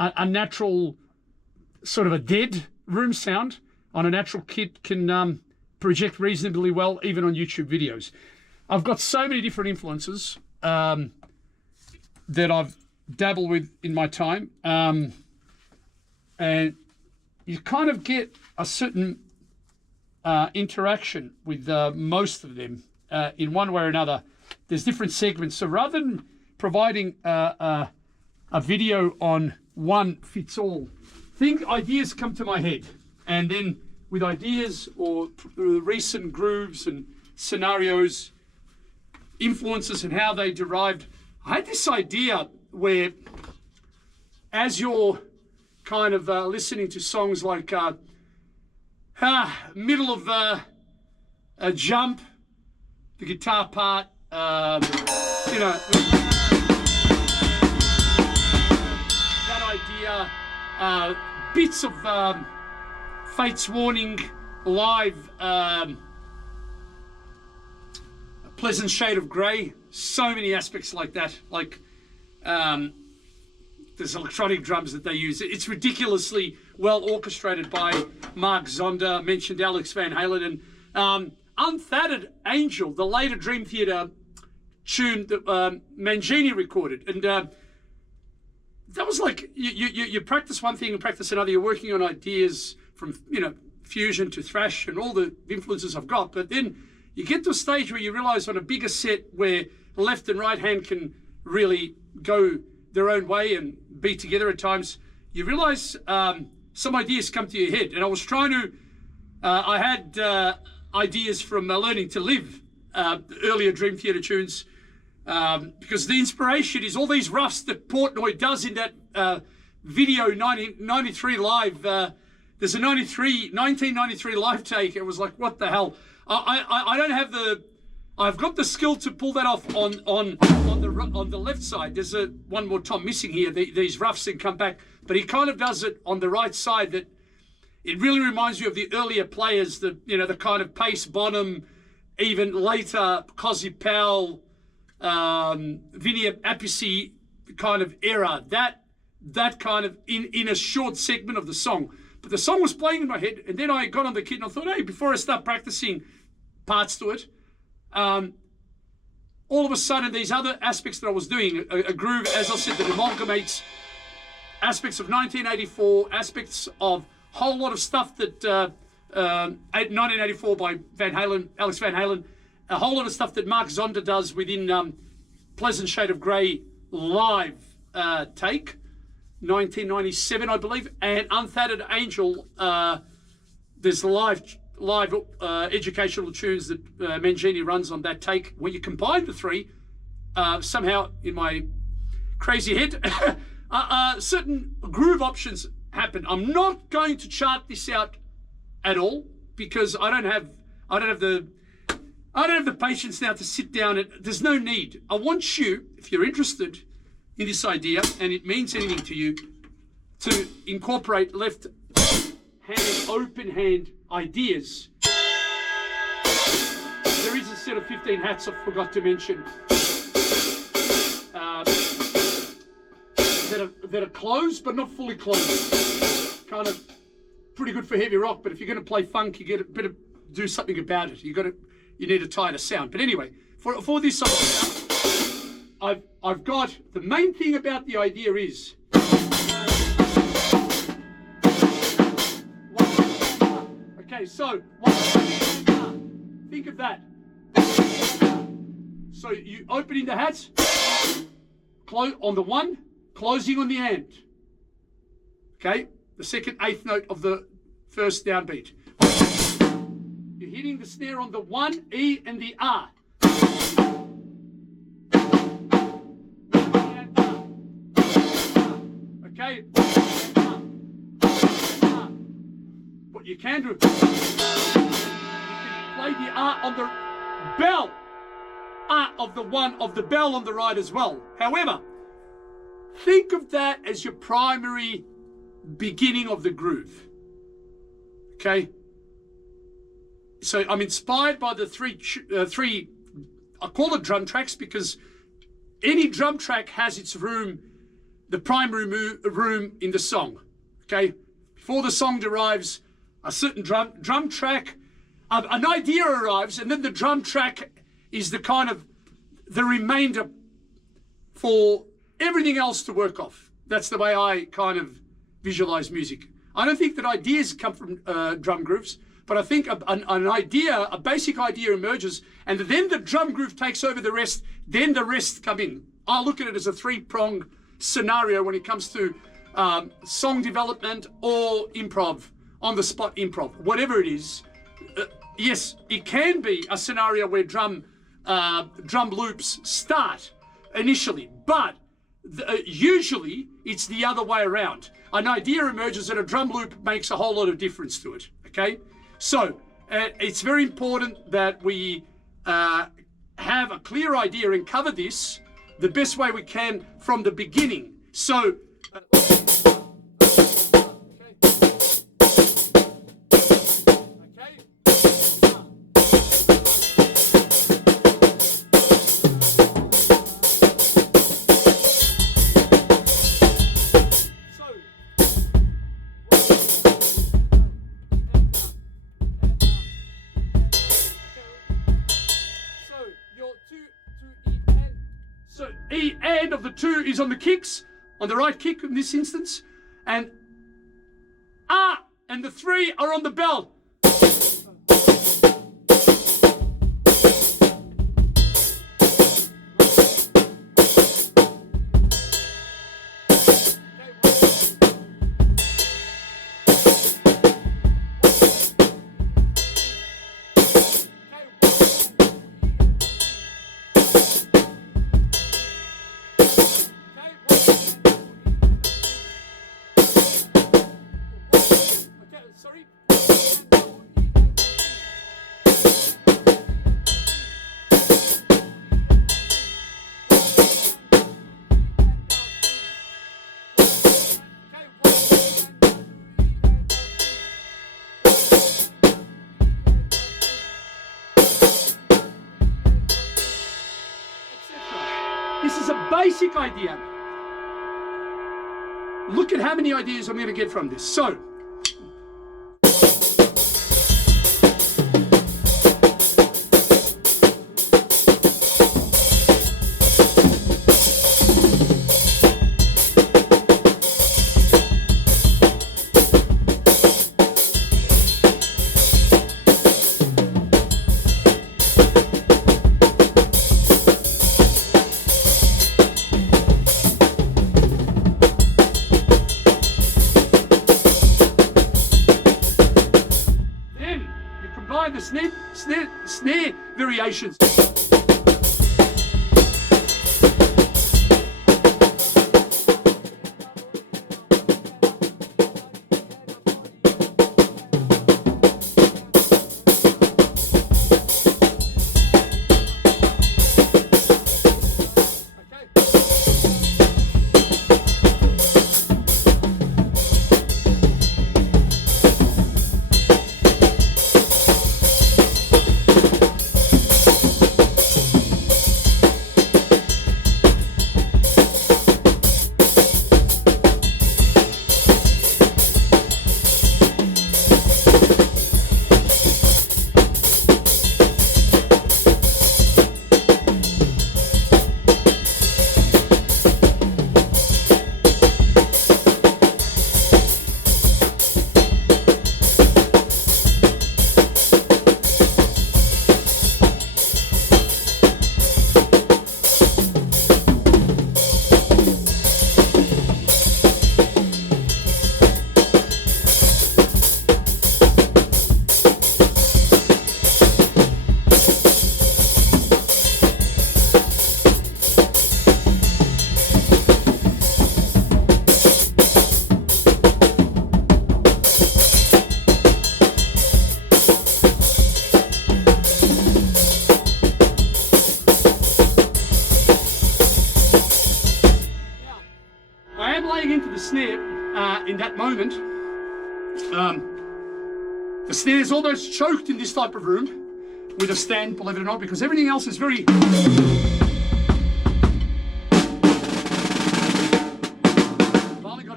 a natural sort of a dead room sound on a natural kit can project reasonably well, even on YouTube videos. I've got so many different influences that I've dabbled with in my time, and you kind of get a certain interaction with most of them in one way or another. There's different segments, so rather than providing a video on one fits all, ideas come to my head, and then with ideas or recent grooves and scenarios, influences and how they derived, I had this idea where as you're kind of listening to songs like middle of a jump, the guitar part, that idea, bits of Fate's Warning live, a pleasant shade of grey, so many aspects like that, like there's electronic drums that they use. It's ridiculously well orchestrated by Mark Zonda, mentioned Alex Van Halen, and Unthatted Angel, the later Dream Theater tune that Mangini recorded. And that was like, you practice one thing and practice another. You're working on ideas from, fusion to thrash and all the influences I've got. But then you get to a stage where you realize on a bigger set where left and right hand can really go their own way and be together at times, you realize some ideas come to your head. And I was trying to, I had ideas from Learning to Live, earlier Dream Theater tunes, because the inspiration is all these roughs that Portnoy does in that video 1993 live. There's a 1993 live take. It was like, what the hell? I don't have I've got the skill to pull that off on the left side. There's one more tom missing here. These roughs that come back, but he kind of does it on the right side. That it really reminds you of the earlier players, the kind of Pace Bonham, even later Cosy Powell, Vinny Appice kind of era. That kind of in a short segment of the song. But the song was playing in my head, and then I got on the kit and I thought, hey, before I start practicing parts to it, all of a sudden these other aspects that I was doing, a groove, as I said, that amalgamates aspects of 1984, aspects of a whole lot of stuff that 1984 by Van Halen, Alex Van Halen, a whole lot of stuff that Mark Zonda does within Pleasant Shade of Grey live take, 1997, I believe, and Unthatted Angel. There's live educational tunes that Mangini runs on that take. When you combine the three, somehow in my crazy head, certain groove options happen. I'm not going to chart this out at all because I don't have the patience now to sit down. There's no need. I want you, if you're interested in this idea and it means anything to you, to incorporate left hand, open hand ideas. There is a set of 15 hats I forgot to mention that are closed but not fully closed. Kind of pretty good for heavy rock, but if you're going to play funk, you better do something about it. You need a tighter sound. But anyway, for this song, I've got the main thing about the idea is okay. So think of that. So you opening the hats, close on the one, closing on the end. Okay, the second eighth note of the first downbeat. You're hitting the snare on the 1, E, and the R. Okay? What you can do, you can play the R on the bell. R of the 1 of the bell on the right as well. However, think of that as your primary beginning of the groove. Okay? So I'm inspired by the three, I call it drum tracks because any drum track has its room the primary room in the song. Okay, before the song derives, a certain drum track, an idea arrives, and then the drum track is the kind of the remainder for everything else to work off. That's the way I kind of visualize music. I don't think that ideas come from drum grooves, but I think an idea, a basic idea emerges, and then the drum groove takes over the rest, then the rest come in. I look at it as a three-pronged scenario when it comes to song development or improv, on-the-spot improv, whatever it is. Yes, it can be a scenario where drum loops start initially, but usually it's the other way around. An idea emerges and a drum loop makes a whole lot of difference to it, okay? So it's very important that we have a clear idea and cover this the best way we can from the beginning. So E and of the two is on the kicks, on the right kick in this instance, and ah, and the three are on the bell. Sorry. This is a basic idea. Look at how many ideas I'm going to get from this. So, the snare variations. Into the snare in that moment. The snare is almost choked in this type of room with a stand, believe it or not, because everything else is very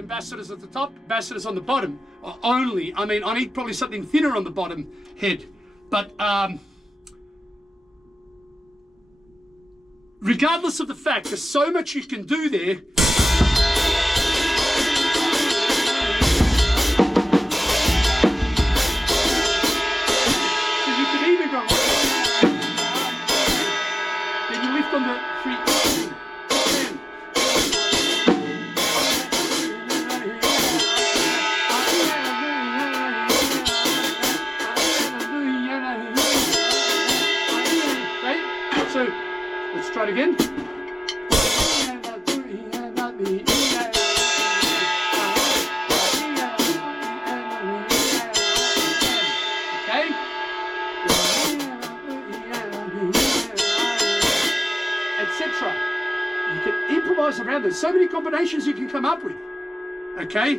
ambassadors at the top, ambassadors on the bottom. Only, I mean, I need probably something thinner on the bottom head. But regardless of the fact, there's so much you can do there. So you can either go, then you lift on the free. So let's try it again. Okay. Etc. You can improvise around. There's so many combinations you can come up with. Okay.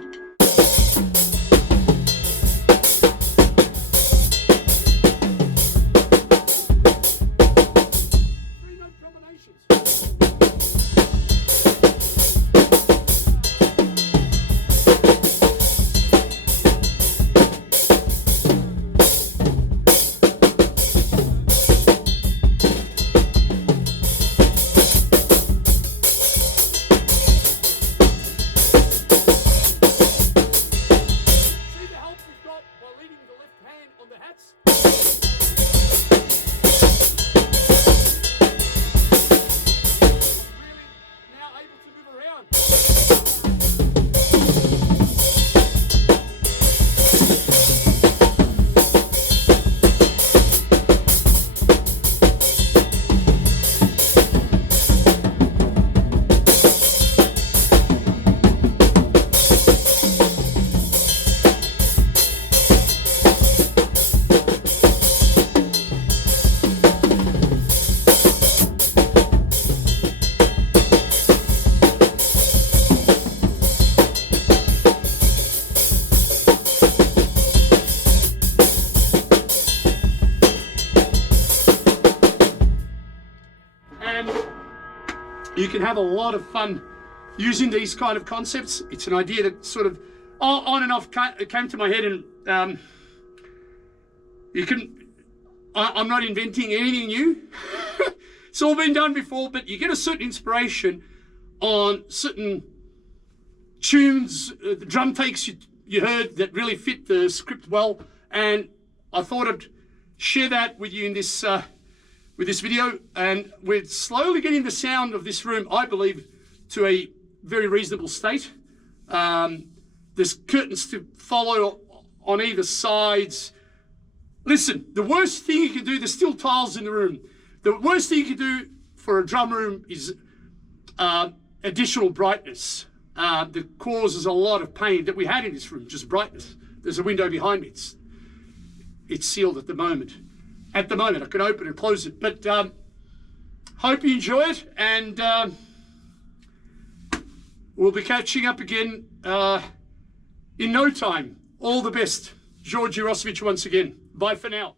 You can have a lot of fun using these kind of concepts. It's an idea that sort of on and off came to my head, and I'm not inventing anything new. It's all been done before, but you get a certain inspiration on certain tunes, the drum takes you heard that really fit the script well, and I thought I'd share that with you in this video. And we're slowly getting the sound of this room, I believe, to a very reasonable state. There's curtains to follow on either sides. Listen, the worst thing you can do, there's still tiles in the room. The worst thing you can do for a drum room is additional brightness that causes a lot of pain that we had in this room, just brightness. There's a window behind me. It's sealed at the moment. I can open and close it. But hope you enjoy it, and we'll be catching up again in no time. All the best. George Jurosevich once again. Bye for now.